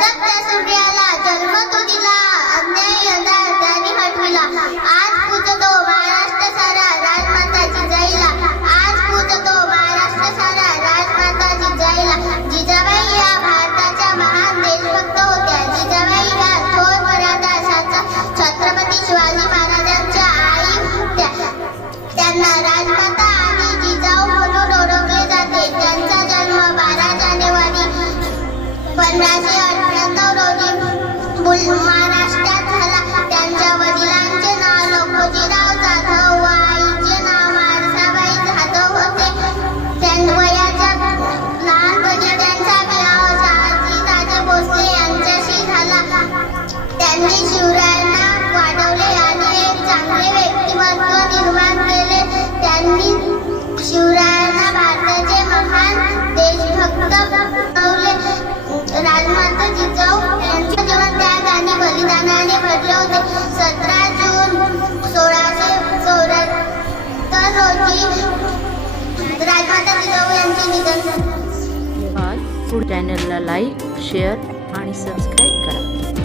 उदकत्या सूर्याला जन्म तो दिला. अन्याय दानी हटविला. आज पूजतो महाराष्ट्र सारा राजमाता जिजाईला. आज पूजतो महाराष्ट्र सारा राजमाता जिजाईला. जिजाबाई या भारताच्या महान देशभक्त होत्या. जिजाबाई या थोर मराठा छत्रपती शिवाजी महाराजांच्या आई होत्या. त्यांना राजमाता पंधराशे महाराष्ट्रात झाला. त्यांच्या वडिलांचे नाव लखोजीराव जाधव व आईचे नाव वारसाबाई जाधव होते. त्यां वयाच्या लहानपणी त्यांचा विवाह शहाजीराजे भोसले यांच्याशी झाला. त्यांनी शिवरायांना वाढवले आणि एक चांगले व्यक्तिमत्व निर्माण केले. त्यांनी शिवरायांना भारताचे महान देशभक्त बनवले. राजमाता जिजाऊ बलिदानाने भरले होते. सतरा जून सोळाशे चौऱ्याहत्तर रोजी राजमाता जिजाऊ यांचे निधन झाले. चॅनलला लाईक शेअर आणि सबस्क्राईब करा.